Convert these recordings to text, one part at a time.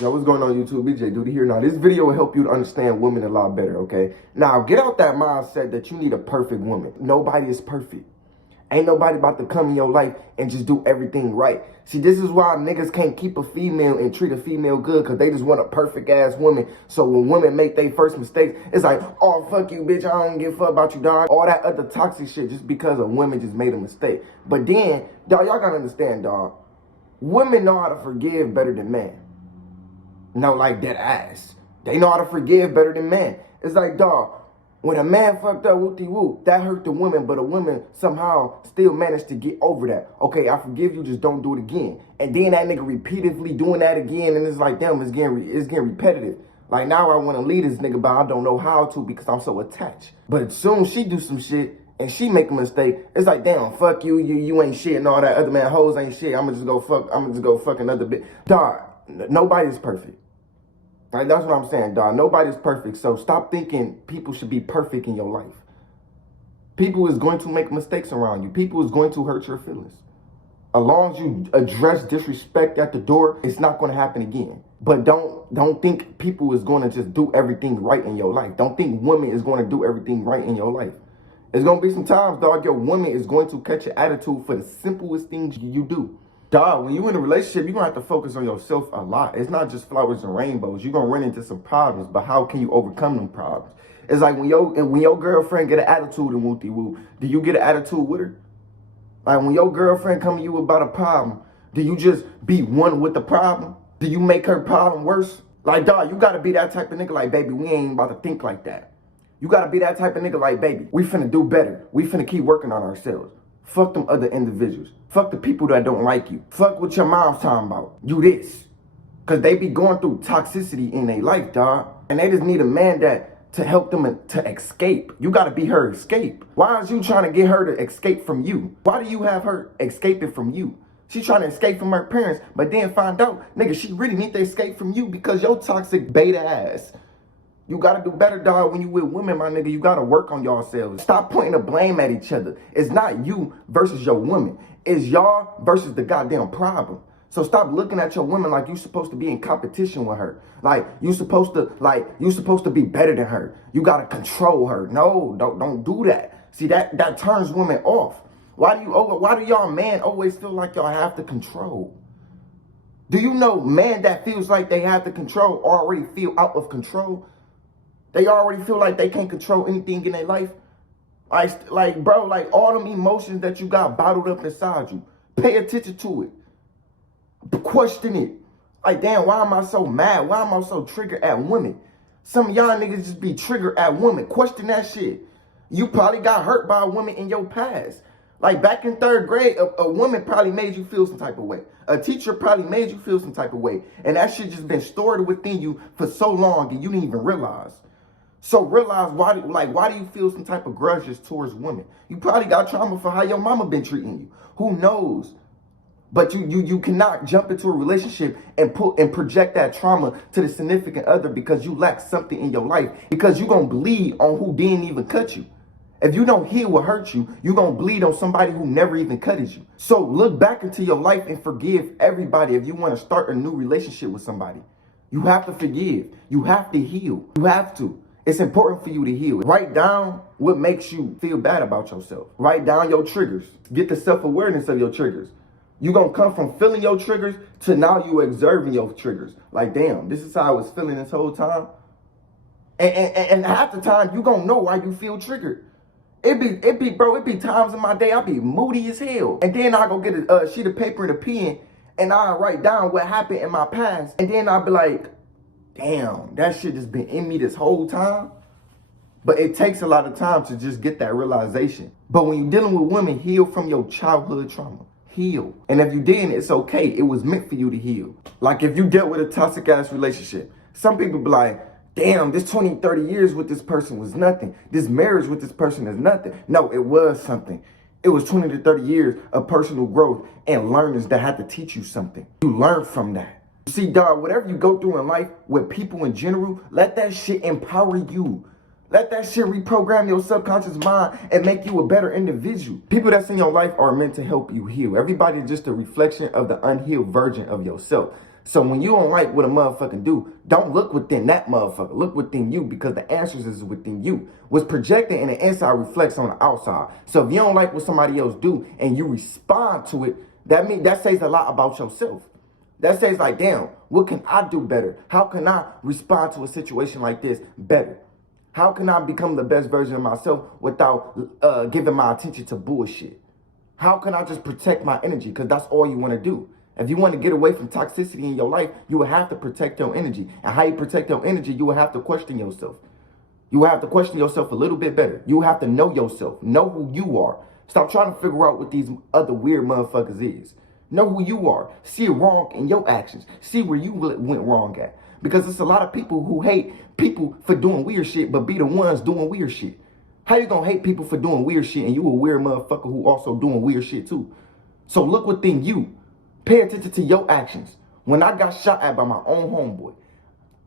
Yo, what's going on YouTube? Jayyduty here. Now, this video will help you to understand women a lot better, okay? Now, get out that mindset that you need a perfect woman. Nobody is perfect. Ain't nobody about to come in your life and just do everything right. See, this is why niggas can't keep a female and treat a female good, because they just want a perfect-ass woman. So when women make their first mistakes, it's like, oh, fuck you, bitch, I don't give a fuck about you, dog. All that other toxic shit just because a woman just made a mistake. But then, dog, y'all gotta understand, dog. Women know how to forgive better than men. No, like that ass. They know how to forgive better than men. It's like, dog, when a man fucked up whoop-de-whoop, that hurt the woman, but a woman somehow still managed to get over that. Okay, I forgive you, just don't do it again. And then that nigga repeatedly doing that again, and it's like, damn, it's getting repetitive. Like, now I want to leave this nigga, but I don't know how to because I'm so attached. But as soon as she do some shit and she make a mistake, it's like, damn, fuck you, you ain't shit and all that other man hoes ain't shit. I'ma just go fuck another bitch. Dog, nobody's perfect. Like, that's what I'm saying, dog. Nobody's perfect. So stop thinking people should be perfect in your life. People is going to make mistakes around you. People is going to hurt your feelings. As long as you address disrespect at the door, it's not going to happen again. But don't think people is going to just do everything right in your life. Don't think women is going to do everything right in your life. It's going to be some times, dog, your woman is going to catch your attitude for the simplest things you do. Dog, when you in a relationship, you're going to have to focus on yourself a lot. It's not just flowers and rainbows. You're going to run into some problems, but how can you overcome them problems? It's like when your girlfriend get an attitude and whoop-de-whoop, do you get an attitude with her? Like when your girlfriend come to you about a problem, do you just be one with the problem? Do you make her problem worse? Like, dog, you got to be that type of nigga like, baby, we ain't about to think like that. You got to be that type of nigga like, baby, we finna do better. We finna keep working on ourselves. Fuck them other individuals. Fuck the people that don't like you. Fuck what your mom's talking about. You this. Because they be going through toxicity in their life, dog. And they just need a man that to help them to escape. You got to be her escape. Why is you trying to get her to escape from you? Why do you have her escaping from you? She trying to escape from her parents, but then find out, nigga, she really need to escape from you because your toxic beta ass. You gotta do better, dog, when you with women, my nigga. You gotta work on yourselves. Stop pointing the blame at each other. It's not you versus your woman. It's y'all versus the goddamn problem. So stop looking at your woman like you supposed to be in competition with her. Like you supposed to be better than her. You gotta control her. No, don't do that. See, that turns women off. Why do y'all men always feel like y'all have to control? Do you know men that feels like they have to control already feel out of control? They already feel like they can't control anything in their life. Like, bro, like all them emotions that you got bottled up inside you. Pay attention to it. Question it. Like, damn, why am I so mad? Why am I so triggered at women? Some of y'all niggas just be triggered at women. Question that shit. You probably got hurt by a woman in your past. Like back in 3rd grade, a woman probably made you feel some type of way. A teacher probably made you feel some type of way. And that shit just been stored within you for so long that you didn't even realize. So realize why do you feel some type of grudges towards women? You probably got trauma for how your mama been treating you. Who knows? But you cannot jump into a relationship and project that trauma to the significant other because you lack something in your life. Because you're going to bleed on who didn't even cut you. If you don't heal what hurt you, you're going to bleed on somebody who never even cutted you. So look back into your life and forgive everybody if you want to start a new relationship with somebody. You have to forgive. You have to heal. You have to. It's important for you to heal. Write down what makes you feel bad about yourself. Write down your triggers. Get the self-awareness of your triggers. You're going to come from feeling your triggers to now you observing your triggers. Like, damn, this is how I was feeling this whole time. And half the time, you going to know why you feel triggered. It be times in my day I be moody as hell. And then I go get a sheet of paper and a pen and I write down what happened in my past. And then I'll be like, damn, that shit has been in me this whole time. But it takes a lot of time to just get that realization. But when you're dealing with women, heal from your childhood trauma. Heal. And if you didn't, it's okay. It was meant for you to heal. Like if you dealt with a toxic ass relationship, some people be like, damn, this 20, 30 years with this person was nothing. This marriage with this person is nothing. No, it was something. It was 20 to 30 years of personal growth and learnings that had to teach you something. You learn from that. See, dog, whatever you go through in life with people in general, let that shit empower you. Let that shit reprogram your subconscious mind and make you a better individual. People that's in your life are meant to help you heal. Everybody is just a reflection of the unhealed version of yourself. So when you don't like what a motherfucker do, don't look within that motherfucker. Look within you, because the answers is within you. What's projected in the inside reflects on the outside. So if you don't like what somebody else do and you respond to it, that says a lot about yourself. That says like, damn, what can I do better? How can I respond to a situation like this better? How can I become the best version of myself without giving my attention to bullshit? How can I just protect my energy? Because that's all you want to do. If you want to get away from toxicity in your life, you will have to protect your energy. And how you protect your energy, you will have to question yourself. You will have to question yourself a little bit better. You will have to know yourself. Know who you are. Stop trying to figure out what these other weird motherfuckers is. Know who you are. See it wrong in your actions. See where you went wrong at. Because there's a lot of people who hate people for doing weird shit, but be the ones doing weird shit. How you gonna hate people for doing weird shit and you a weird motherfucker who also doing weird shit too? So look within you. Pay attention to your actions. When I got shot at by my own homeboy,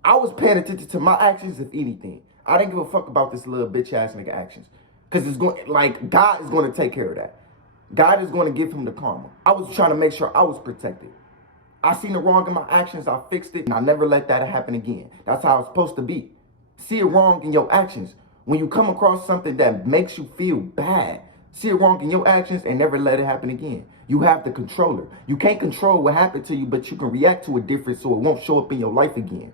I was paying attention to my actions, if anything. I didn't give a fuck about this little bitch ass nigga actions. Because it's going, like, God is going to take care of that. God is going to give him the karma. I was trying to make sure I was protected. I seen the wrong in my actions, I fixed it, and I never let that happen again. That's how it's supposed to be. See it wrong in your actions. When you come across something that makes you feel bad, see it wrong in your actions and never let it happen again. You have the controller. You can't control what happened to you, but you can react to it different so it won't show up in your life again.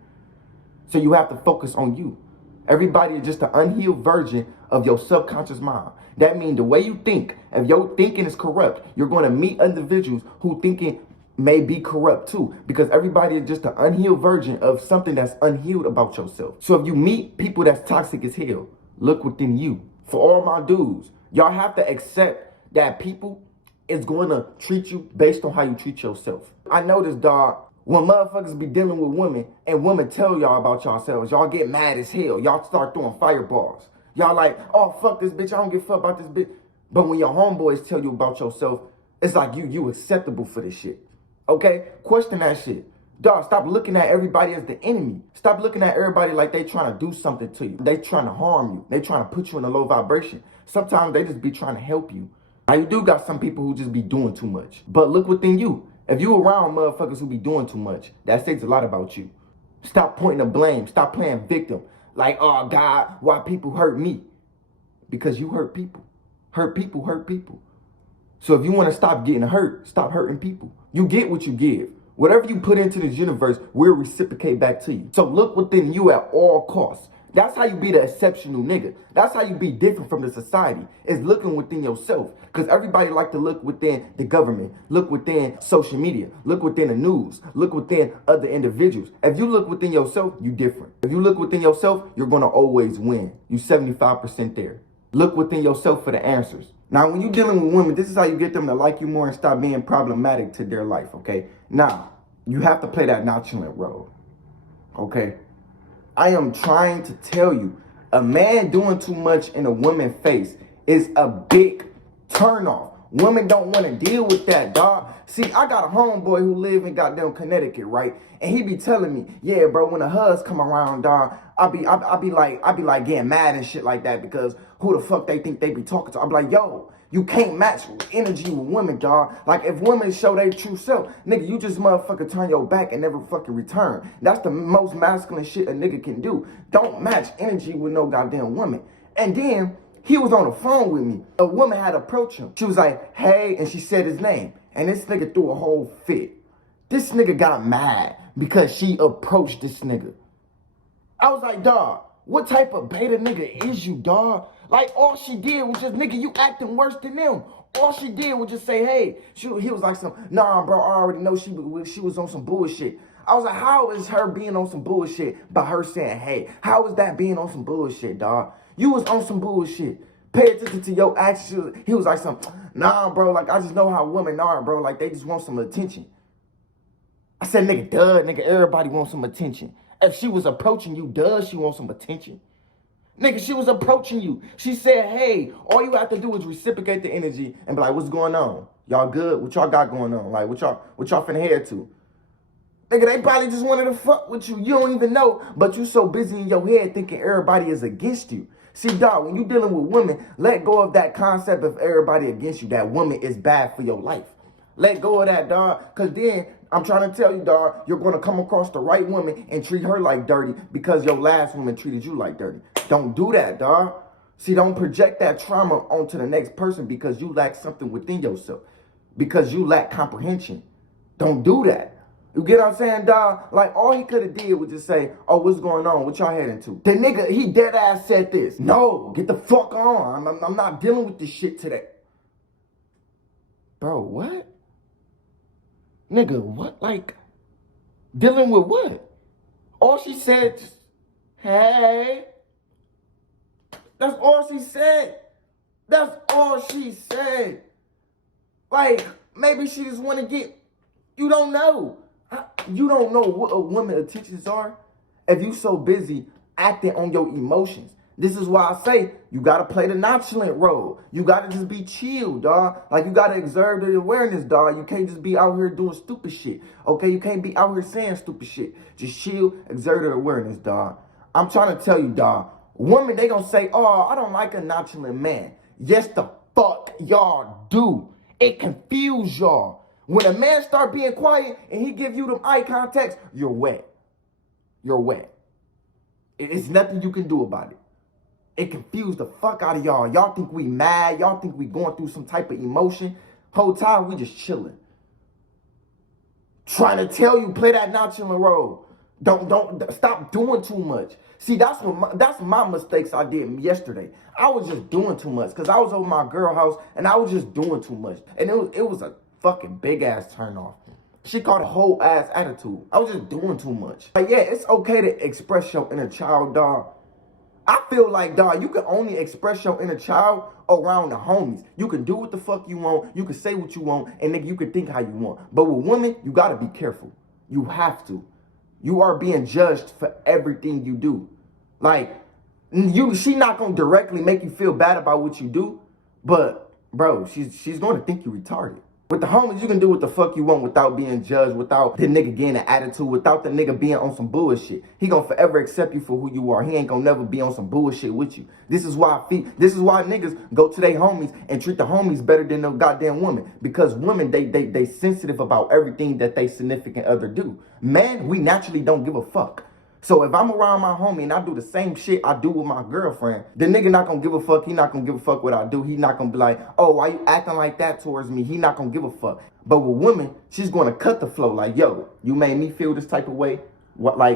So you have to focus on you. Everybody is just an unhealed version of your subconscious mind. That means the way you think, if your thinking is corrupt, you're going to meet individuals who thinking may be corrupt too, because everybody is just an unhealed version of something that's unhealed about yourself. So if you meet people that's toxic as hell, look within you. For all my dudes, y'all have to accept that people is going to treat you based on how you treat yourself. I know this, dog. When motherfuckers be dealing with women and women tell y'all about yourselves, y'all get mad as hell. Y'all start throwing fireballs. Y'all like, oh, fuck this bitch. I don't give a fuck about this bitch. But when your homeboys tell you about yourself, it's like you acceptable for this shit. Okay? Question that shit. Dog, stop looking at everybody as the enemy. Stop looking at everybody like they trying to do something to you. They trying to harm you. They trying to put you in a low vibration. Sometimes they just be trying to help you. Now, you do got some people who just be doing too much. But look within you. If you around motherfuckers who be doing too much, that says a lot about you. Stop pointing the blame. Stop playing victim. Like, oh, God, why people hurt me? Because you hurt people. Hurt people hurt people. So if you want to stop getting hurt, stop hurting people. You get what you give. Whatever you put into this universe will reciprocate back to you. So look within you at all costs. That's how you be the exceptional nigga. That's how you be different from the society, is looking within yourself. Because everybody like to look within the government, look within social media, look within the news, look within other individuals. If you look within yourself, you different. If you look within yourself, you're going to always win. You 75% there. Look within yourself for the answers. Now, when you're dealing with women, this is how you get them to like you more and stop being problematic to their life, okay? Now, you have to play that nonchalant role, okay? I am trying to tell you, a man doing too much in a woman's face is a big turnoff. Women don't want to deal with that, dog. See, I got a homeboy who live in goddamn Connecticut, right? And he be telling me, yeah, bro, when the hubs come around, dog, I be like getting mad and shit like that because who the fuck they think they be talking to? I be like, yo, you can't match energy with women, dog. Like, if women show their true self, nigga, you just motherfucker turn your back and never fucking return. That's the most masculine shit a nigga can do. Don't match energy with no goddamn woman. And then he was on the phone with me. A woman had approached him. She was like, hey, and she said his name. And this nigga threw a whole fit. This nigga got mad because she approached this nigga. I was like, dog, what type of beta nigga is you, dog? Like, all she did was just, nigga, you acting worse than them. All she did was just say, hey. He was like, nah, bro, I already know she was on some bullshit. I was like, how is her being on some bullshit by her saying, hey? How is that being on some bullshit, dog? You was on some bullshit. Pay attention to your actions. He was like, nah, bro, like, I just know how women are, bro. Like, they just want some attention. I said, nigga, duh, nigga, everybody wants some attention. If she was approaching you, duh, she wants some attention. Nigga, she was approaching you. She said, hey, all you have to do is reciprocate the energy and be like, what's going on? Y'all good? What y'all got going on? Like, what y'all finna head to? Nigga, they probably just wanted to fuck with you. You don't even know, but you so busy in your head thinking everybody is against you. See, dog, when you dealing with women, let go of that concept of everybody against you. That woman is bad for your life. Let go of that, dog. Because then, I'm trying to tell you, dog, you're going to come across the right woman and treat her like dirty because your last woman treated you like dirty. Don't do that, dog. See, don't project that trauma onto the next person because you lack something within yourself. Because you lack comprehension. Don't do that. You get what I'm saying, dog? Like, all he could have did was just say, oh, what's going on? What y'all heading to? The nigga, he dead ass said this. No, get the fuck on. I'm not dealing with this shit today. Bro, what? Nigga, what? Like, dealing with what? All she said, hey. That's all she said. That's all she said. Like, maybe she just want to get, you don't know. You don't know what a woman's intentions are if you so busy acting on your emotions. This is why I say you got to play the nonchalant role. You got to just be chill, dog. Like, you got to exert the awareness, dog. You can't just be out here doing stupid shit, okay? You can't be out here saying stupid shit. Just chill, exert the awareness, dog. I'm trying to tell you, dog. Women, they gonna say, oh, I don't like a nonchalant man. Yes, the fuck y'all do. It confuse y'all. When a man start being quiet and he give you them eye contacts, you're wet. You're wet. It's nothing you can do about it. It confused the fuck out of y'all. Y'all think we mad. Y'all think we going through some type of emotion. Whole time we just chilling. Trying to tell you, play that nonchalant role. Don't stop doing too much. See, that's my mistakes I did yesterday. I was just doing too much because I was over my girl house and I was just doing too much. And it was a fucking big ass turn off. She caught a whole ass attitude. I was just doing too much. Like, yeah, it's okay to express your inner child, dog. I feel like, dog, you can only express your inner child around the homies. You can do what the fuck you want. You can say what you want. And nigga, you can think how you want. But with women, you gotta be careful. You have to. You are being judged for everything you do. Like, she not gonna directly make you feel bad about what you do, but bro, she's gonna think you retarded. With the homies, you can do what the fuck you want without being judged, without the nigga getting an attitude, without the nigga being on some bullshit. He gonna forever accept you for who you are. He ain't gonna never be on some bullshit with you. This is why niggas go to their homies and treat the homies better than no goddamn woman. Because women, they sensitive about everything that they significant other do. Man, we naturally don't give a fuck. So if I'm around my homie and I do the same shit I do with my girlfriend, the nigga not gonna give a fuck. He not gonna give a fuck what I do. He not gonna be like, oh, why you acting like that towards me? He not gonna give a fuck. But with women, she's gonna cut the flow. Like, yo, you made me feel this type of way. Why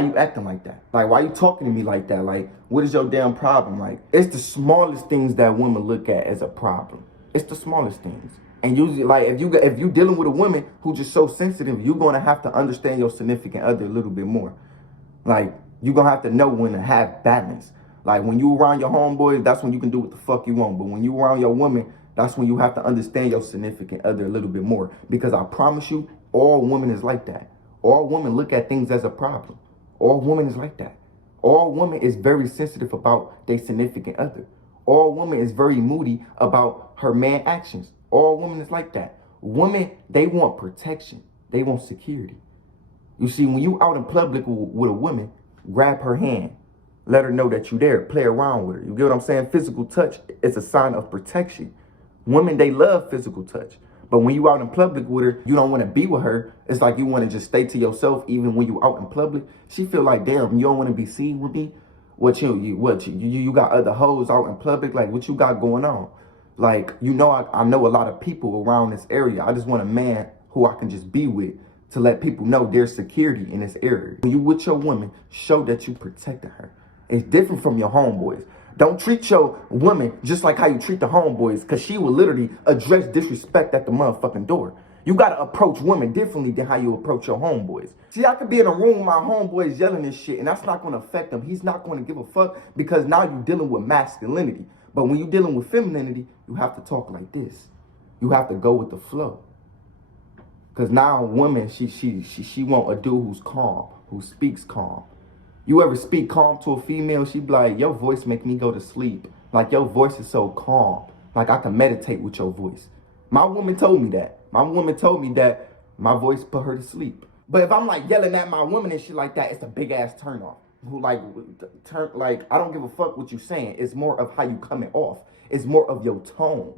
you acting like that? Like, why you talking to me like that? Like, what is your damn problem? Like, it's the smallest things that women look at as a problem. It's the smallest things. And usually, like, if you dealing with a woman who just so sensitive, you're gonna have to understand your significant other a little bit more. Like, you're gonna have to know when to have balance. Like, when you around your homeboys, that's when you can do what the fuck you want. But when you around your woman, that's when you have to understand your significant other a little bit more. Because I promise you, all women is like that. All women look at things as a problem. All women is like that. All women is very sensitive about their significant other. All women is very moody about her man actions. All women is like that. Women, they want protection. They want security. You see, when you out in public with a woman, grab her hand. Let her know that you there. Play around with her. You get what I'm saying? Physical touch is a sign of protection. Women, they love physical touch. But when you out in public with her, you don't want to be with her. It's like you want to just stay to yourself even when you out in public. She feel like, damn, you don't want to be seen with me? You got other hoes out in public? Like, what you got going on? Like, you know, I know a lot of people around this area. I just want a man who I can just be with to let people know there's security in this area. When you with your woman, show that you protecting her. It's different from your homeboys. Don't treat your woman just like how you treat the homeboys, because she will literally address disrespect at the motherfucking door. You got to approach women differently than how you approach your homeboys. See, I could be in a room with my homeboys yelling this shit, and that's not going to affect him. He's not going to give a fuck because now you're dealing with masculinity. But when you're dealing with femininity, you have to talk like this. You have to go with the flow. Because now a woman, she want a dude who's calm, who speaks calm. You ever speak calm to a female, she be like, your voice make me go to sleep. Like, your voice is so calm. Like, I can meditate with your voice. My woman told me that. My woman told me that my voice put her to sleep. But if I'm like yelling at my woman and shit like that, it's a big ass turn off. I don't give a fuck what you saying. It's more of how you coming off. It's more of your tone.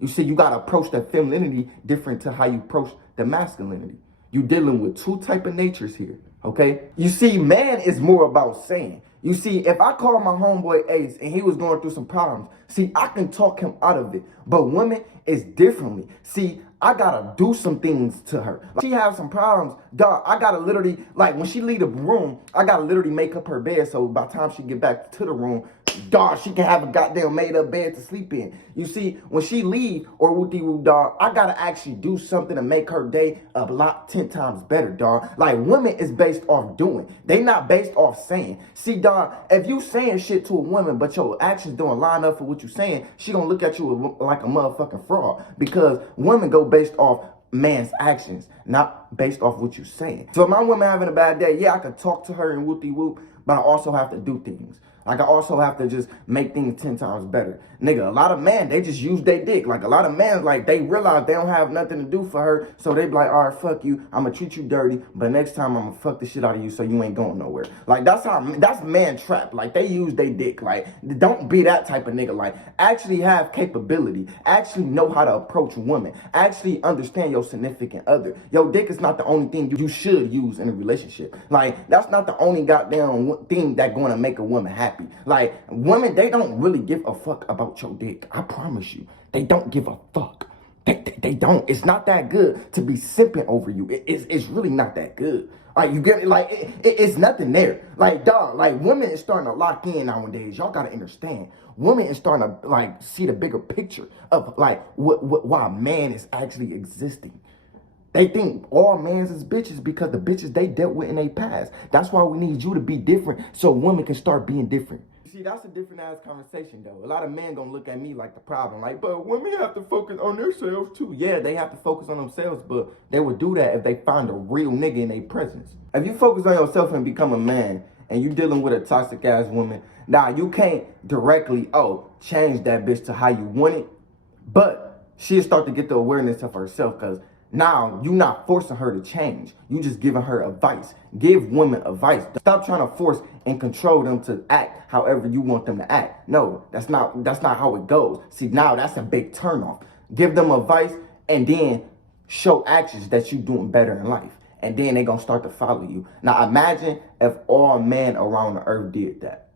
You see, you gotta approach that femininity different to how you approach the masculinity. You dealing with two type of natures here, okay? You see, man is more about saying. You see, if I call my homeboy Ace and he was going through some problems, see, I can talk him out of it. But women is differently. See, I gotta do some things to her. Like, she has some problems, dog. I gotta literally, like, when she leave the room, I gotta literally make up her bed so by the time she get back to the room, dog, she can have a goddamn made up bed to sleep in. You see, when she leave or whoopty whoop, dog, I gotta actually do something to make her day a lot 10 times better, dog. Like, women is based off doing. They not based off saying. See, dog, if you saying shit to a woman, but your actions don't line up for what you saying, she gonna look at you like a motherfucking fraud. Because women go based off man's actions, not based off what you're saying. So if my woman having a bad day, yeah, I could talk to her and whoopty whoop, but I also have to do things. Like, I also have to just make things 10 times better. Nigga, a lot of men, they just use their dick. Like, a lot of men, like, they realize they don't have nothing to do for her, so they be like, all right, fuck you, I'm gonna treat you dirty, but next time I'm gonna fuck the shit out of you so you ain't going nowhere. Like, that's man trap. Like, they use their dick. Like, don't be that type of nigga. Like, actually have capability. Actually know how to approach women. Actually understand your significant other. Your dick is not the only thing you should use in a relationship. Like, that's not the only goddamn thing that gonna make a woman happy. Like, women, they don't really give a fuck about your dick. I promise you. They don't give a fuck. They don't. It's not that good to be simping over you. It's really not that good. Like, you get it? Like, it's nothing there. Like, dog, like, women is starting to lock in nowadays. Y'all gotta understand. Women is starting to, like, see the bigger picture of, like, why man is actually existing. They think all mans is bitches because the bitches they dealt with in their past. That's why we need you to be different so women can start being different. See, that's a different ass conversation though. A lot of men gonna look at me like the problem. Like, but women have to focus on themselves too. Yeah, they have to focus on themselves, but they would do that if they find a real nigga in their presence. If you focus on yourself and become a man and you dealing with a toxic ass woman, now you can't directly, change that bitch to how you want it, but she'll start to get the awareness of herself because now, you're not forcing her to change. You just giving her advice. Give women advice. Stop trying to force and control them to act however you want them to act. No, that's not how it goes. See, now that's a big turnoff. Give them advice and then show actions that you're doing better in life. And then they're going to start to follow you. Now, imagine if all men around the earth did that.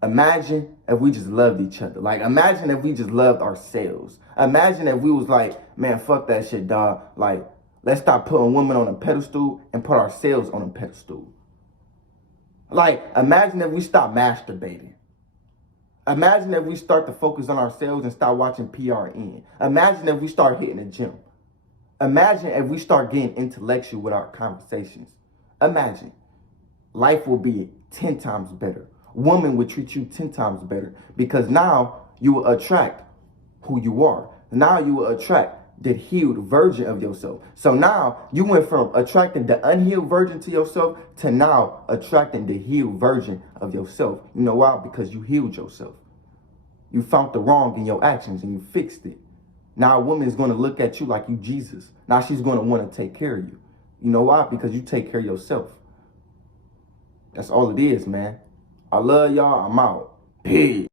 Imagine if we just loved each other. Like, imagine if we just loved ourselves. Imagine if we was like, man, fuck that shit, dog. Like, let's stop putting women on a pedestal and put ourselves on a pedestal. Like, imagine if we stop masturbating. Imagine if we start to focus on ourselves and start watching PRN. Imagine if we start hitting the gym. Imagine if we start getting intellectual with our conversations. Imagine. Life will be 10 times better. Woman would treat you 10 times better because now you will attract who you are. Now you will attract the healed version of yourself. So now you went from attracting the unhealed version to yourself to now attracting the healed version of yourself. You know why? Because you healed yourself. You found the wrong in your actions and you fixed it. Now a woman is going to look at you like you Jesus. Now she's going to want to take care of you. You know why? Because you take care of yourself. That's all it is, man. I love y'all. I'm out. Peace.